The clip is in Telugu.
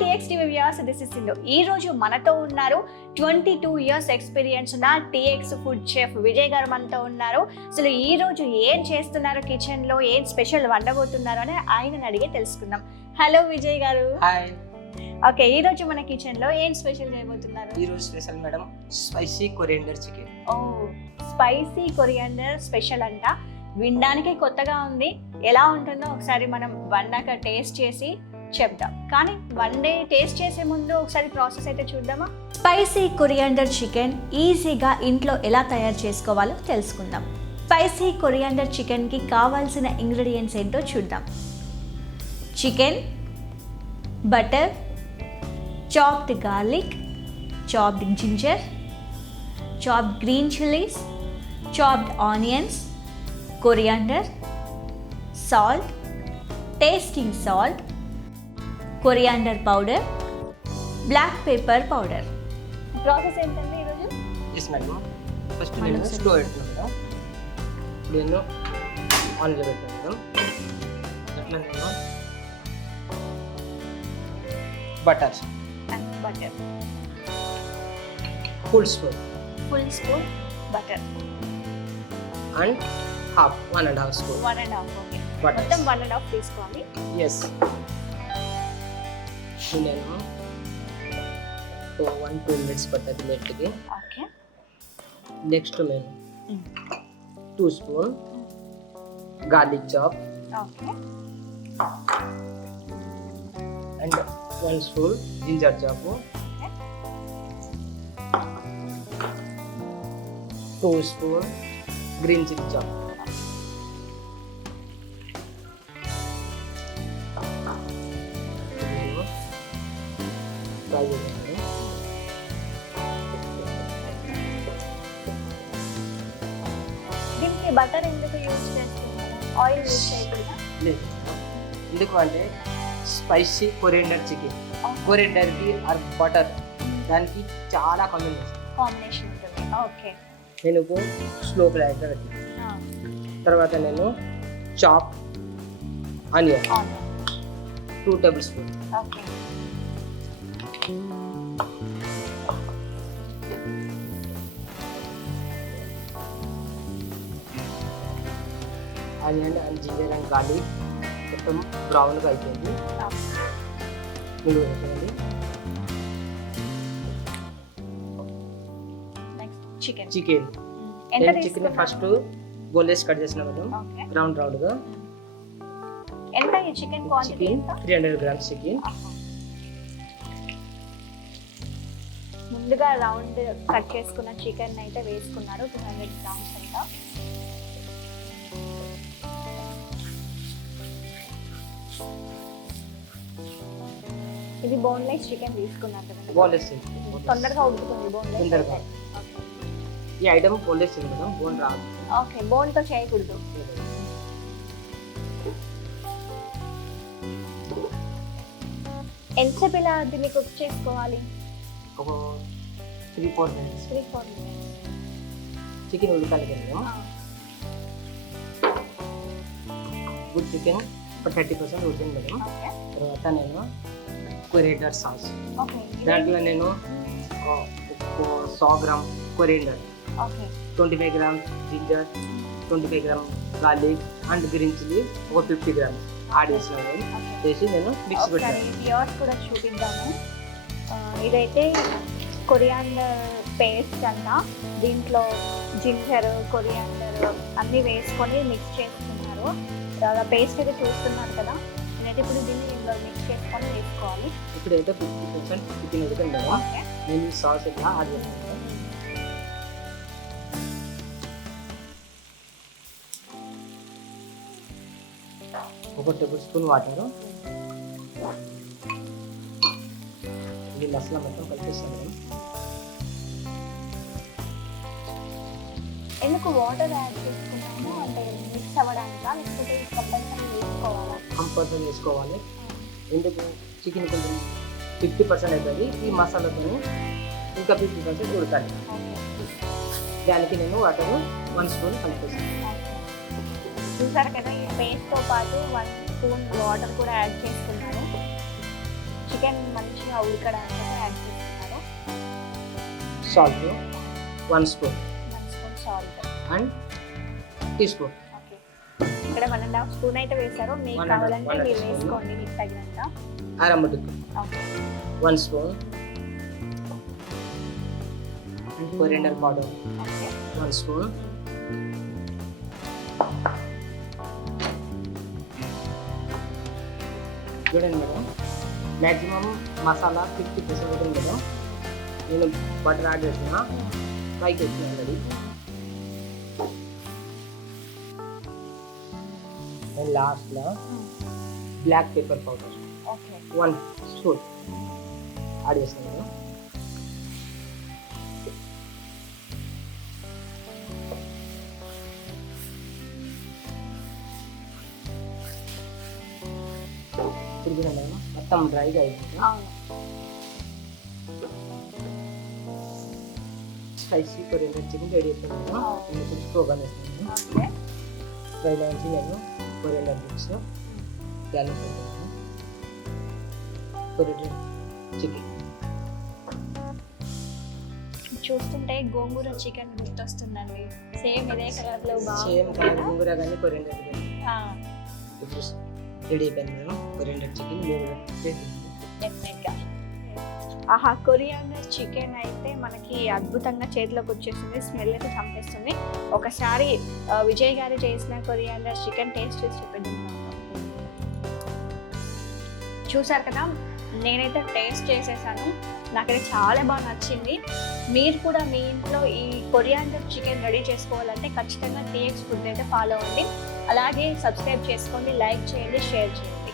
TX TV viewers, this is Sindhu. ఈ రోజు మనతో ఉన్నారు 22 years ఎక్స్పీరియన్స్ ఉన్న TX ఫుడ్ చెఫ్ విజయ్ గారు మనతో ఉన్నారు. అసలు ఈ రోజు ఏం చేస్తున్నారు, కిచెన్ లో ఏం స్పెషల్ వండబోతున్నారు అని ఆయనని అడిగి తెలుసుకుందాం. హలో విజయ్ గారు. హాయ్. ఓకే, ఈ రోజు మన కిచెన్ లో ఏం స్పెషల్ చేయబోతున్నారు? ఈ రోజు special madam spicy coriander chicken. Oh, spicy coriander special అంట. వినడానికి కొత్తగా ఉంది. ఎలా ఉంటుందో ఒకసారి మనం వండాక టేస్ట్ చేసి చెప్దాం. కానీ వన్ డే టేస్ట్ చేసే ముందు ఒకసారి ప్రాసెస్ అయితే చూద్దామా? స్పైసీ కొరియాండర్ చికెన్ ఈజీగా ఇంట్లో ఎలా తయారు చేసుకోవాలో తెలుసుకుందాం. స్పైసీ కొరియాండర్ చికెన్కి కావాల్సిన ఇంగ్రీడియంట్స్ ఏంటో చూద్దాం. Chicken, butter, chopped garlic, chopped ginger, chopped green chillies, chopped onions, coriander, salt, tasting salt, coriander powder, black pepper powder. Process ఏంటంటే ఈరోజు? ఎస్ మేడం, ఫస్ట్ నేను స్లో పెడుతున్నాను. నేను ఆన్లో పెట్టాను. అట్లా నేను butter full spoon butter and half 1.5 spoon. 1.5. Okay, మొత్తం 1.5 తీసుకోవాలి. ఎస్, నేను 1-2 మినిట్స్ పట్టదు మెల్ట్కి. ఓకే, నెక్స్ట్ నేను 2 spoon garlic chop okay, and 1 spoon ginger chop, 2 spoon green chilli chop, దీనికి బటర్ ఎందుకు యూజ్ చేస్తున్నారు? ఆయిల్ యూజ్ చేయకుండా? లేదు, ఎందుకు అంటే స్పైసీ కొరియాండర్ చికెన్, కొరియాండర్కి ఆర్ బటర్ దానికి చాలా కాంబినేషన్ ఉంటుంది. ఓకే, నేను స్లో ఫ్లేమ్ పెట్టి తర్వాత నేను chop onion 2 tablespoon, okay, onion and ginger and garlic మొత్తం బ్రౌన్గా అయిపోయింది. మీరు వేసేయండి. చికెన్ నేను చికెన్ ఫస్ట్ బోన్లెస్ కట్ చేసిన మేడం, రౌండ్ రౌండ్గా. ఎంత ఈ చికెన్ క్వాంటిటీ? 300 grams chicken. ముందుగా రౌండ్ కట్ చేసుకున్న చికెన్ అయితే వేసుకున్నారు 200 గ్రామ్స్ అంతా. ఇది బోన్లెస్ చికెన్ తీసుకున్నారు కదా? బోన్లెస్ తొందరగా ఉడుకుతుంది బోన్లెస్. తొందరగా ఈ ఐటమ్ బోన్లెస్ మేడం, బోన్ రాదు. ఓకే, బోన్ తో చేయకూడదు. ఎంతసేపు ఇలా దీన్ని కుక్ చేసుకోవాలి? ఒక 3-4 మినిట్స్. 3-4 మినిట్స్ చికెన్ ఉడకాలి కదా. గుడ్ చికెన్ ఒక 30% ఉడికింది మేడం. తర్వాత నేను కొరియాండర్ సాస్, దాంట్లో నేను 100 gram coriander, 25 grams ginger, 25 gram garlic and green chilli ఒక 50 గ్రామ్స్ యాడ్ చేసినాను. చేసి నేను మిక్స్ పెట్టాను. వ్యూవర్స్ కూడా చూపిద్దాము. ఇదైతే కొరియాండర్ పేస్ట్ అంట. దీంట్లో జింజర్, కొరియాండర్ అన్నీ వేసుకొని మిక్స్ చేసుకున్నారు. చాలా పేస్ట్ అయితే చూస్తున్నారు కదా. నేనైతే ఇప్పుడు దీన్ని ఇందులో మిక్స్ చేసుకొని వేసుకోవాలి. ఇప్పుడైతే 50% చికెన్ ఉడికింది కదా, నేను ఈ సాస్ ఇట్లా యాడ్ చేస్తాను. ఒక 1 టేబుల్ స్పూన్ వాటర్, ఇది మసాలా మొత్తం కలిపేస్తాను. ఎందుకు వాటర్ యాడ్ చేసుకున్నాము అంటే మిక్స్ అవ్వడానికా, లేకపోతే కంపల్సరీ వేసుకోవాలా? కంపల్సరీ వేసుకోవాలి. ఎందుకు చికెన్ కొంచెం 50% అవుతుంది, ఈ మసాలాతో ఇంకా 50% ఉడకాలి. దానికి నేను వాటర్ 1 స్పూన్ కలిపేస్తాను. చూసారు కదా, ఈ పేస్ట్తో పాటు 1 స్పూన్ వాటర్ కూడా యాడ్ చేసుకున్నాను. చికెన్ మంచిగా ఉడకడానికి యాడ్ చేస్తున్నారు. Salt 1 spoon 1 spoon salt and teaspoon. Okay, ఇక్కడ 1.5 స్పూన్ అయితే వేశారు. మీకు కావాలంటే మీరు వేసుకోండి మీకు తగినంత. అరముడుకు okay 1 spoon and coriander powder okay 1 spoon. చూడండి మేడం, మ్యాక్సిమం మసాలా 50% ఉంటుంది మేడం. నేను బటర్ యాడ్ చేసిన ఫ్రైకి వచ్చినాను అది. అండ్ లాస్ట్లో black pepper powder okay 1 spoon add చేస్తాను మేడం. ఇప్పుడు చూడండి మేడం, మొత్తం డ్రైగా అయిపోయింది. అవును. స్పైసీ కొరియండర్ చికెన్ రెడీ అయిపోయింది మేడం. నేను కొంచెం ఓపెన్ చేస్తాను. ఓకే ఫ్రై నుంచి నేను కొరియండర్ లీవ్స్ గార్నిష్ చేస్తాను. కొరియండర్ చికెన్ చూస్తుంటే గోంగూర చికెన్ గుర్తొస్తుందండి. సేమ్ ఇదే కలర్ లో సేమ్ కలర్ గోంగూర కానీ కొరియండర్ చికెన్ ఆ ఇప్పుడు రెడీ అయిపోయింది మేడం. కొరియండర్ చికెన్ డెఫినెట్ గా. ఆహా, కొరియాండర్ చికెన్ అయితే మనకి అద్భుతంగా చేతిలోకి వచ్చేస్తుంది. స్మెల్ అయితే చంపేస్తుంది. ఒకసారి విజయ్ గారు చేసిన కొరియాండర్ చికెన్ టేస్ట్ చేసి చెప్పండి. చూసారు కదా, నేనైతే టేస్ట్ చేసేసాను. నాకైతే చాలా బాగా నచ్చింది. మీరు కూడా మీ ఇంట్లో ఈ కొరియాండర్ చికెన్ రెడీ చేసుకోవాలంటే ఖచ్చితంగా TX ఫుడ్ అయితే ఫాలో అవ్వండి. అలాగే సబ్స్క్రైబ్ చేసుకోండి, లైక్ చేయండి, షేర్ చేయండి.